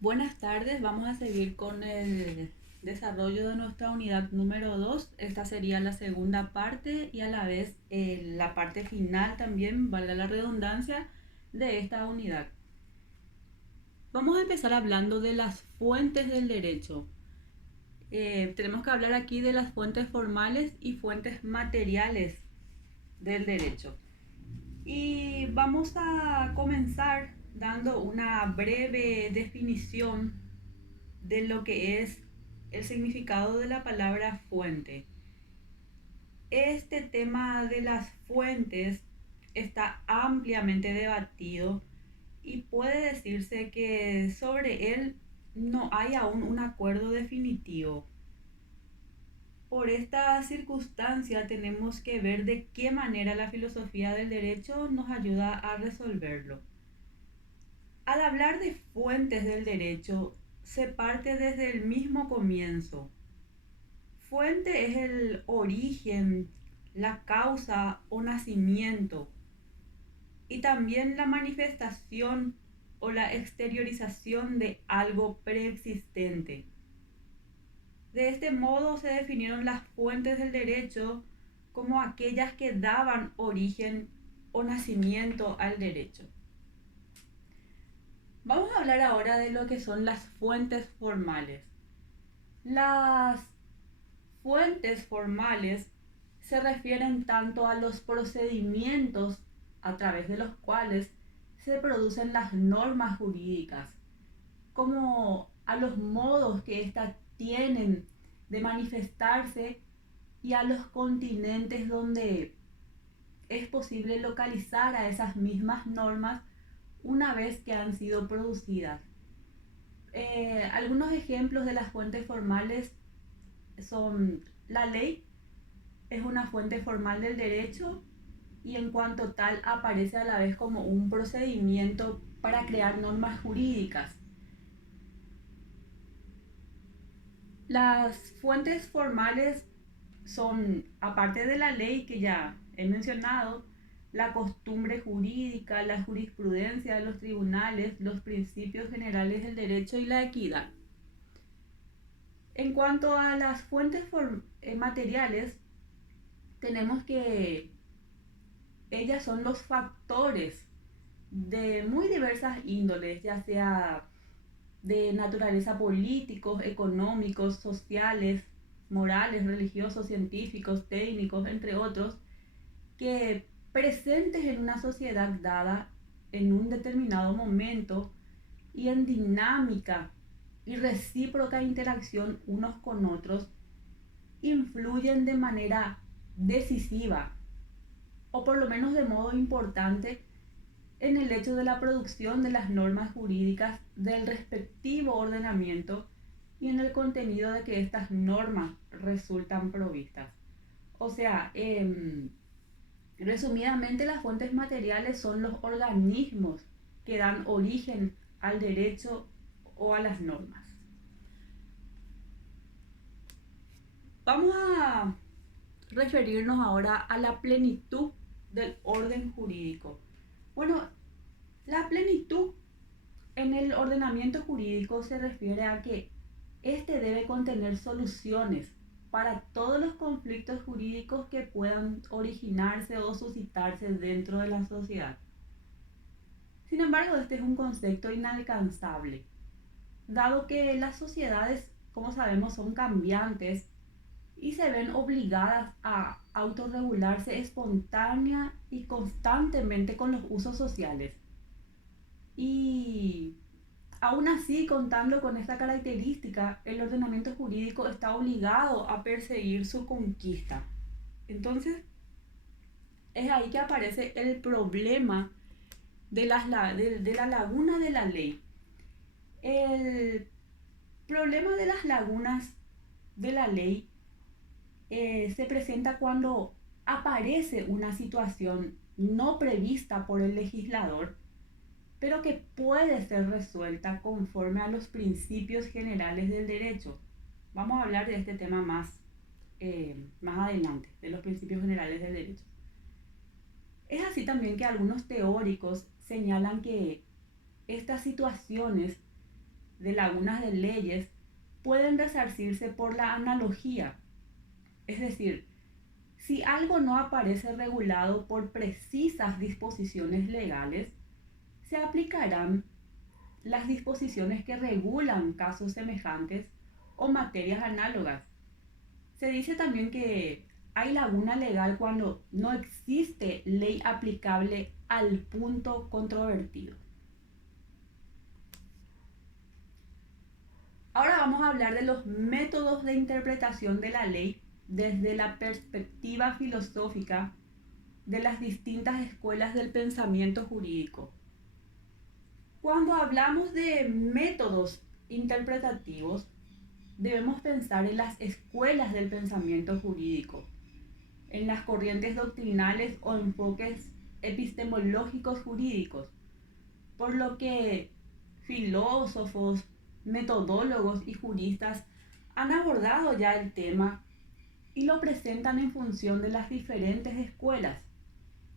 Buenas tardes, vamos a seguir con el desarrollo de nuestra unidad número 2. Esta sería la segunda parte y a la vez la parte final también, valga la redundancia, de esta unidad. Vamos a empezar hablando de las fuentes del derecho. Tenemos que hablar aquí de las fuentes formales y fuentes materiales del derecho. Y vamos a comenzar dando una breve definición de lo que es el significado de la palabra fuente. Este tema de las fuentes está ampliamente debatido y puede decirse que sobre él no hay aún un acuerdo definitivo. Por esta circunstancia tenemos que ver de qué manera la filosofía del derecho nos ayuda a resolverlo. Al hablar de fuentes del derecho, se parte desde el mismo comienzo. Fuente es el origen, la causa o nacimiento y también la manifestación o la exteriorización de algo preexistente. De este modo se definieron las fuentes del derecho como aquellas que daban origen o nacimiento al derecho. Vamos a hablar ahora de lo que son las fuentes formales. Las fuentes formales se refieren tanto a los procedimientos a través de los cuales se producen las normas jurídicas, como a los modos que éstas tienen de manifestarse y a los continentes donde es posible localizar a esas mismas normas una vez que han sido producidas. Algunos ejemplos de las fuentes formales son la ley, es una fuente formal del derecho y en cuanto tal aparece a la vez como un procedimiento para crear normas jurídicas. Las fuentes formales son, aparte de la ley que ya he mencionado, la costumbre jurídica, la jurisprudencia de los tribunales, los principios generales del derecho y la equidad. En cuanto a las fuentes materiales, tenemos que ellas son los factores de muy diversas índoles, ya sea de naturaleza políticos, económicos, sociales, morales, religiosos, científicos, técnicos, entre otros, que presentes en una sociedad dada en un determinado momento y en dinámica y recíproca interacción unos con otros, influyen de manera decisiva o por lo menos de modo importante en el hecho de la producción de las normas jurídicas del respectivo ordenamiento y en el contenido de que estas normas resultan provistas. O sea, resumidamente las fuentes materiales son los organismos que dan origen al derecho o a las normas. Vamos a referirnos ahora a la plenitud del orden jurídico. Bueno, la plenitud en el ordenamiento jurídico se refiere a que éste debe contener soluciones para todos los conflictos jurídicos que puedan originarse o suscitarse dentro de la sociedad. Sin embargo, este es un concepto inalcanzable, dado que las sociedades, como sabemos, son cambiantes y se ven obligadas a autorregularse espontánea y constantemente con los usos sociales. Y aún así, contando con esta característica, el ordenamiento jurídico está obligado a perseguir su conquista. Entonces, es ahí que aparece el problema de la laguna de la ley. El problema de las lagunas de la ley se presenta cuando aparece una situación no prevista por el legislador, pero que puede ser resuelta conforme a los principios generales del derecho. Vamos a hablar de este tema más adelante, de los principios generales del derecho. Es así también que algunos teóricos señalan que estas situaciones de lagunas de leyes pueden resarcirse por la analogía. Es decir, si algo no aparece regulado por precisas disposiciones legales, se aplicarán las disposiciones que regulan casos semejantes o materias análogas. Se dice también que hay laguna legal cuando no existe ley aplicable al punto controvertido. Ahora vamos a hablar de los métodos de interpretación de la ley desde la perspectiva filosófica de las distintas escuelas del pensamiento jurídico. Cuando hablamos de métodos interpretativos, debemos pensar en las escuelas del pensamiento jurídico, en las corrientes doctrinales o enfoques epistemológicos jurídicos, por lo que filósofos, metodólogos y juristas han abordado ya el tema y lo presentan en función de las diferentes escuelas,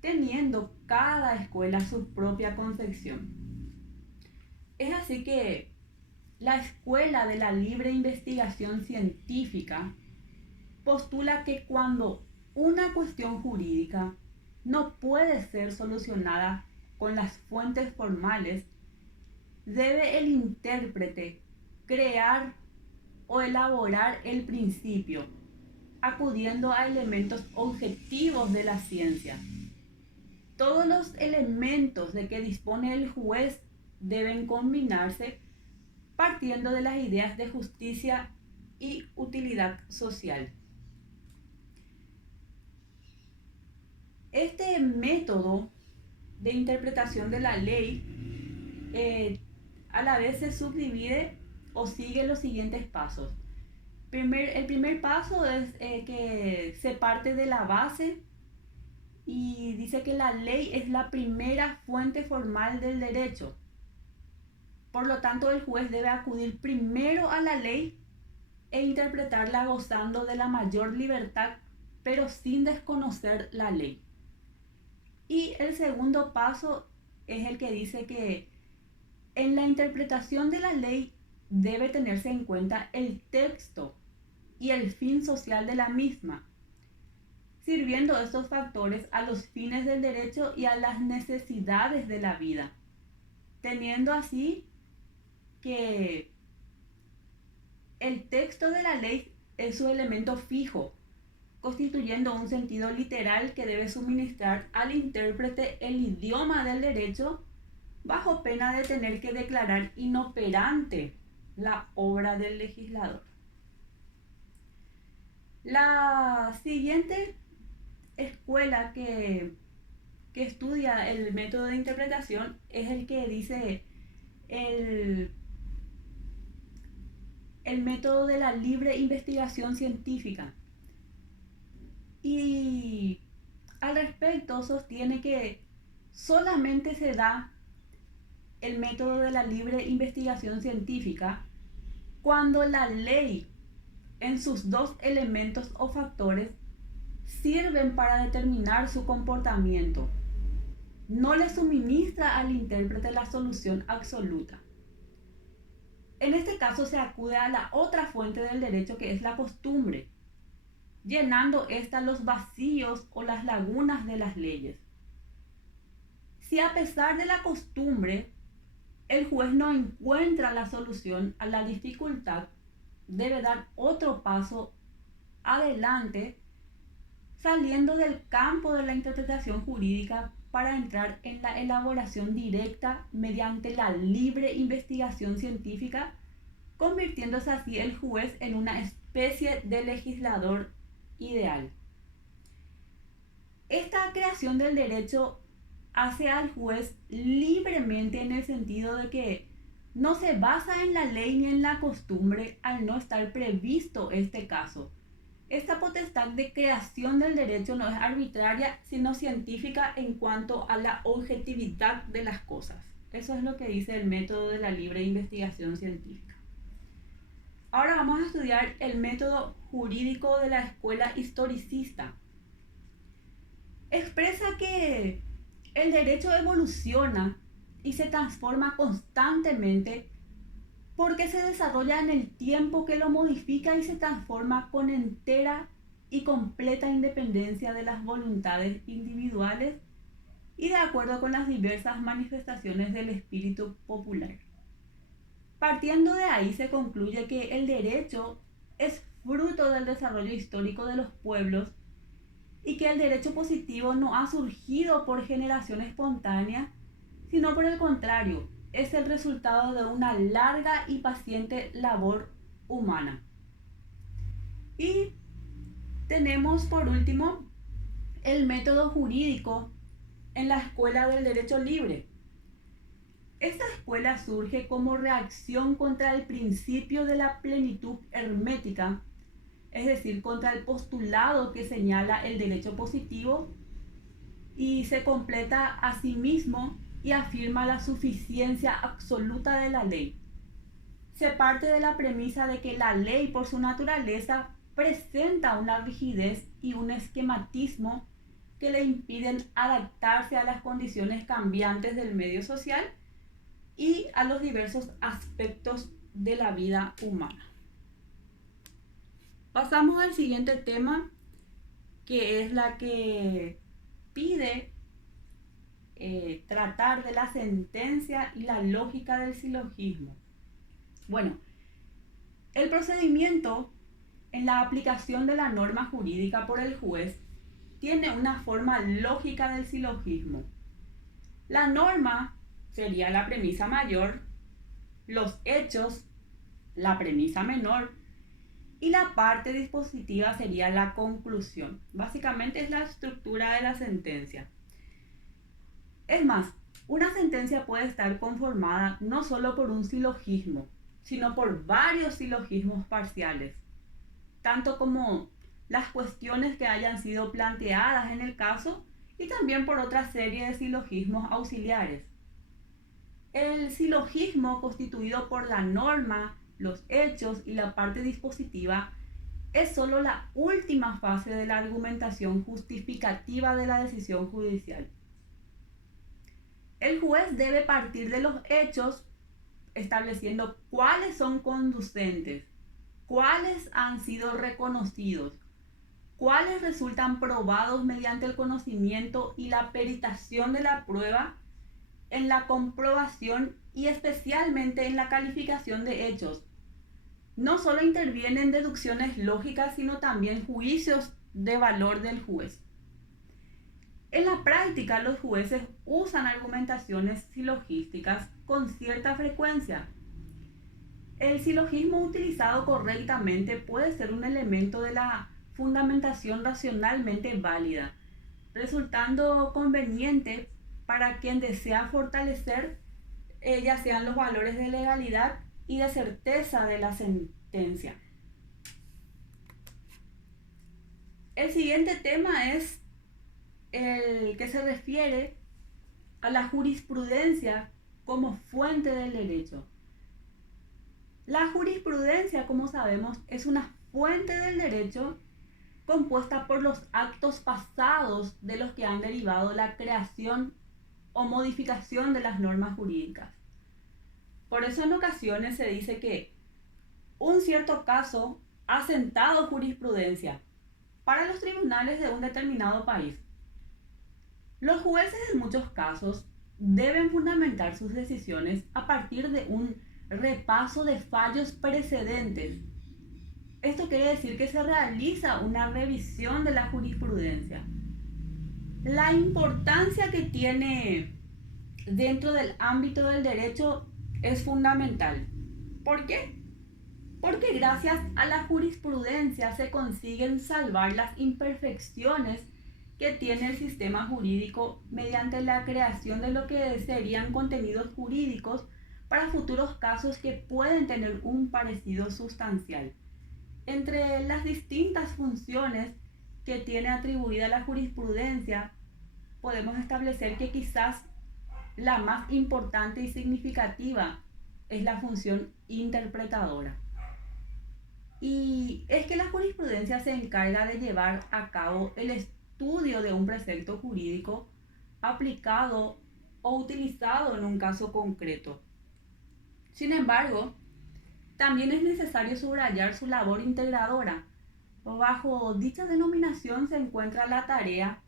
teniendo cada escuela su propia concepción. Es así que la escuela de la libre investigación científica postula que cuando una cuestión jurídica no puede ser solucionada con las fuentes formales, debe el intérprete crear o elaborar el principio, acudiendo a elementos objetivos de la ciencia. Todos los elementos de que dispone el juez deben combinarse partiendo de las ideas de justicia y utilidad social. Este método de interpretación de la ley a la vez se subdivide o sigue los siguientes pasos. El primer paso es que se parte de la base y dice que la ley es la primera fuente formal del derecho. Por lo tanto, el juez debe acudir primero a la ley e interpretarla gozando de la mayor libertad, pero sin desconocer la ley. Y el segundo paso es el que dice que en la interpretación de la ley debe tenerse en cuenta el texto y el fin social de la misma, sirviendo estos factores a los fines del derecho y a las necesidades de la vida, teniendo así que el texto de la ley es su elemento fijo, constituyendo un sentido literal que debe suministrar al intérprete el idioma del derecho bajo pena de tener que declarar inoperante la obra del legislador. La siguiente escuela que estudia el método de interpretación es el que dice el método de la libre investigación científica. Y al respecto sostiene que solamente se da el método de la libre investigación científica cuando la ley en sus dos elementos o factores sirven para determinar su comportamiento. No le suministra al intérprete la solución absoluta. En este caso se acude a la otra fuente del derecho, que es la costumbre, llenando ésta los vacíos o las lagunas de las leyes. Si a pesar de la costumbre el juez no encuentra la solución a la dificultad, debe dar otro paso adelante, saliendo del campo de la interpretación jurídica para entrar en la elaboración directa mediante la libre investigación científica, convirtiéndose así el juez en una especie de legislador ideal. Esta creación del derecho hace al juez libremente en el sentido de que no se basa en la ley ni en la costumbre al no estar previsto este caso. Esta potestad de creación del derecho no es arbitraria, sino científica en cuanto a la objetividad de las cosas. Eso es lo que dice el método de la libre investigación científica. Ahora vamos a estudiar el método jurídico de la escuela historicista. Expresa que el derecho evoluciona y se transforma constantemente porque se desarrolla en el tiempo que lo modifica y se transforma con entera y completa independencia de las voluntades individuales y de acuerdo con las diversas manifestaciones del espíritu popular. Partiendo de ahí se concluye que el derecho es fruto del desarrollo histórico de los pueblos y que el derecho positivo no ha surgido por generación espontánea, sino por el contrario, es el resultado de una larga y paciente labor humana. Y tenemos por último el método jurídico en la Escuela del Derecho Libre. Esta escuela surge como reacción contra el principio de la plenitud hermética, es decir, contra el postulado que señala el derecho positivo, y se completa a sí mismo y afirma la suficiencia absoluta de la ley. Se parte de la premisa de que la ley por su naturaleza presenta una rigidez y un esquematismo que le impiden adaptarse a las condiciones cambiantes del medio social y a los diversos aspectos de la vida humana. Pasamos al siguiente tema, que es la que pide tratar de la sentencia y la lógica del silogismo. Bueno, el procedimiento en la aplicación de la norma jurídica por el juez tiene una forma lógica del silogismo. La norma sería la premisa mayor, los hechos, la premisa menor, y la parte dispositiva sería la conclusión. Básicamente es la estructura de la sentencia. Es más, una sentencia puede estar conformada no solo por un silogismo, sino por varios silogismos parciales, tanto como las cuestiones que hayan sido planteadas en el caso y también por otra serie de silogismos auxiliares. El silogismo constituido por la norma, los hechos y la parte dispositiva es solo la última fase de la argumentación justificativa de la decisión judicial. El juez debe partir de los hechos estableciendo cuáles son conducentes, cuáles han sido reconocidos, cuáles resultan probados mediante el conocimiento y la peritación de la prueba en la comprobación y especialmente en la calificación de hechos. No solo intervienen deducciones lógicas, sino también juicios de valor del juez. En la práctica, los jueces usan argumentaciones silogísticas con cierta frecuencia. El silogismo utilizado correctamente puede ser un elemento de la fundamentación racionalmente válida, resultando conveniente para quien desea fortalecer ya sean los valores de legalidad y de certeza de la sentencia. El siguiente tema es el que se refiere a la jurisprudencia como fuente del derecho. La jurisprudencia, como sabemos, es una fuente del derecho compuesta por los actos pasados de los que han derivado la creación o modificación de las normas jurídicas. Por eso en ocasiones se dice que un cierto caso ha sentado jurisprudencia para los tribunales de un determinado país. Los jueces en muchos casos deben fundamentar sus decisiones a partir de un repaso de fallos precedentes. Esto quiere decir que se realiza una revisión de la jurisprudencia. La importancia que tiene dentro del ámbito del derecho es fundamental. ¿Por qué? Porque gracias a la jurisprudencia se consiguen salvar las imperfecciones que tiene el sistema jurídico mediante la creación de lo que serían contenidos jurídicos para futuros casos que pueden tener un parecido sustancial. Entre las distintas funciones que tiene atribuida la jurisprudencia, podemos establecer que quizás la más importante y significativa es la función interpretadora. Y es que la jurisprudencia se encarga de llevar a cabo el estudio de un precepto jurídico aplicado o utilizado en un caso concreto. Sin embargo, También es necesario subrayar su labor integradora. Bajo dicha denominación se encuentra la tarea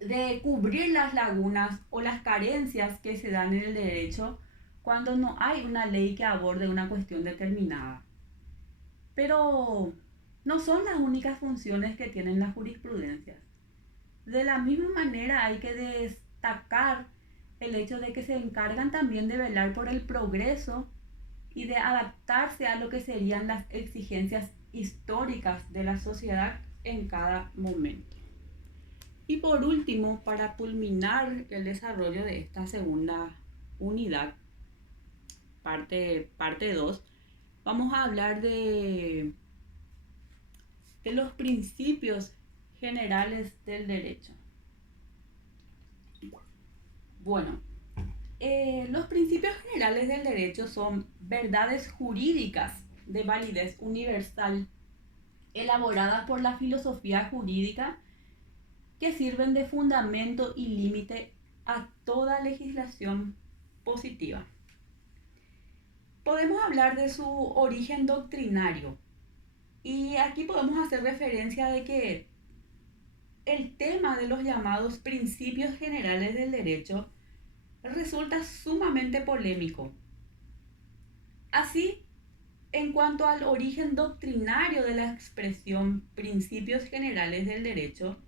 de cubrir las lagunas o las carencias que se dan en el derecho cuando no hay una ley que aborde una cuestión determinada. Pero no son las únicas funciones que tienen las jurisprudencias. De la misma manera hay que destacar el hecho de que se encargan también de velar por el progreso y de adaptarse a lo que serían las exigencias históricas de la sociedad en cada momento. Y por último, para culminar el desarrollo de esta segunda unidad, parte 2, vamos a hablar de los principios generales del derecho. Bueno, los principios generales del derecho son verdades jurídicas de validez universal, elaboradas por la filosofía jurídica, que sirven de fundamento y límite a toda legislación positiva. Podemos hablar de su origen doctrinario, y aquí podemos hacer referencia de que el tema de los llamados principios generales del derecho resulta sumamente polémico. Así, en cuanto al origen doctrinario de la expresión principios generales del derecho,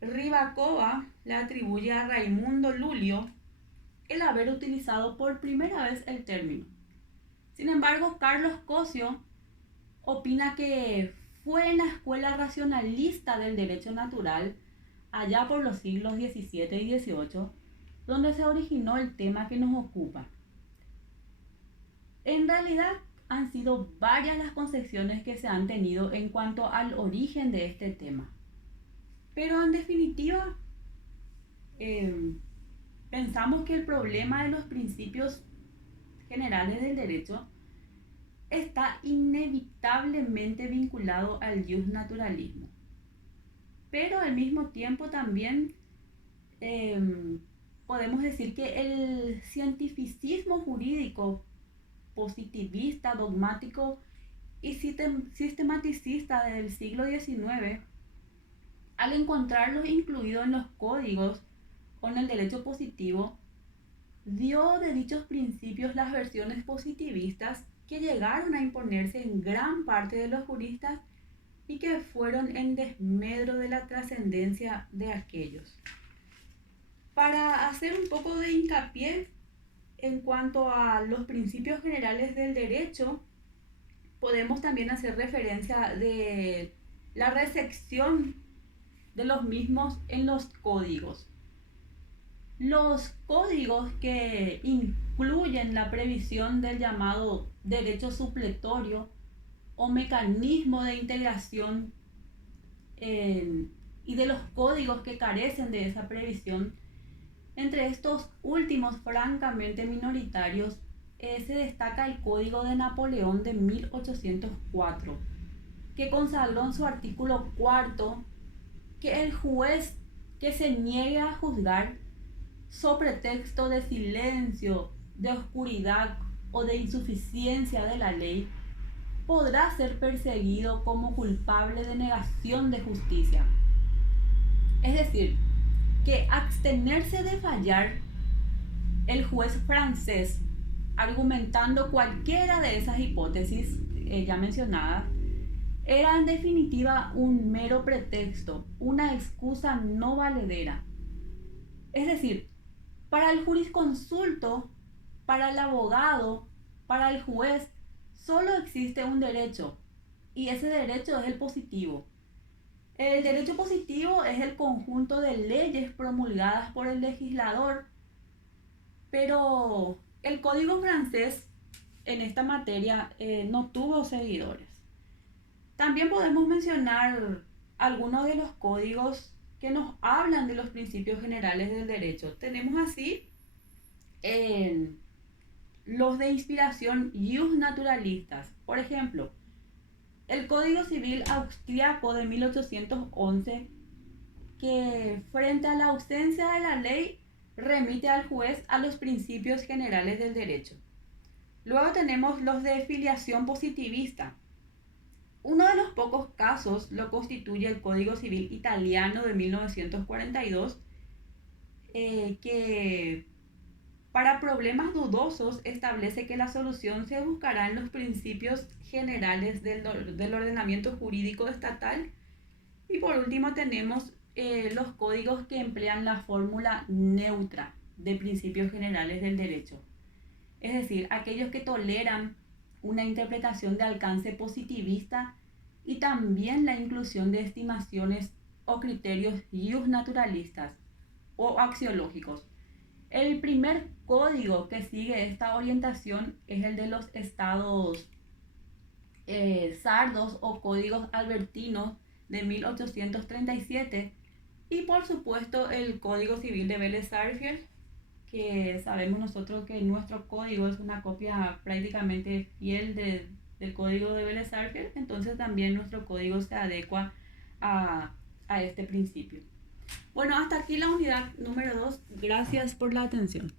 Ribakova le atribuye a Raimundo Lulio el haber utilizado por primera vez el término. Sin embargo, Carlos Cosio opina que fue en la escuela racionalista del derecho natural, allá por los siglos XVII y XVIII, donde se originó el tema que nos ocupa. En realidad, han sido varias las concepciones que se han tenido en cuanto al origen de este tema. Pero en definitiva, pensamos que el problema de los principios generales del derecho está inevitablemente vinculado al justnaturalismo. Pero al mismo tiempo también podemos decir que el cientificismo jurídico positivista, dogmático y sistematicista del siglo XIX, al encontrarlos incluidos en los códigos con el derecho positivo, dio de dichos principios las versiones positivistas que llegaron a imponerse en gran parte de los juristas y que fueron en desmedro de la trascendencia de aquellos. Para hacer un poco de hincapié en cuanto a los principios generales del derecho, podemos también hacer referencia de la recepción de los mismos en los códigos. Los códigos que incluyen la previsión del llamado derecho supletorio o mecanismo de integración y de los códigos que carecen de esa previsión, entre estos últimos francamente minoritarios, se destaca el Código de Napoleón de 1804, que consagró en su artículo 4 que el juez que se niegue a juzgar sobre pretexto de silencio, de oscuridad o de insuficiencia de la ley, podrá ser perseguido como culpable de negación de justicia. Es decir, que abstenerse de fallar el juez francés, argumentando cualquiera de esas hipótesis ya mencionadas, era en definitiva un mero pretexto, una excusa no valedera. Es decir, para el jurisconsulto, para el abogado, para el juez, solo existe un derecho, y ese derecho es el positivo. El derecho positivo es el conjunto de leyes promulgadas por el legislador, pero el Código francés en esta materia no tuvo seguidores. También podemos mencionar algunos de los códigos que nos hablan de los principios generales del derecho. Tenemos así los de inspiración justnaturalistas. Por ejemplo, el Código Civil Austriaco de 1811, que frente a la ausencia de la ley remite al juez a los principios generales del derecho. Luego tenemos los de filiación positivista. Uno de los pocos casos lo constituye el Código Civil italiano de 1942, que para problemas dudosos establece que la solución se buscará en los principios generales del ordenamiento jurídico estatal. Y por último tenemos los códigos que emplean la fórmula neutra de principios generales del derecho. Es decir, aquellos que toleran una interpretación de alcance positivista y también la inclusión de estimaciones o criterios naturalistas o axiológicos. El primer código que sigue esta orientación es el de los estados sardos o códigos albertinos de 1837 y por supuesto el Código Civil de Vélez Sarsfield, que sabemos nosotros que nuestro código es una copia prácticamente fiel del código de Vélez Sarsfield, entonces también nuestro código se adecua a este principio. Bueno, hasta aquí la unidad número 2. Gracias por la atención.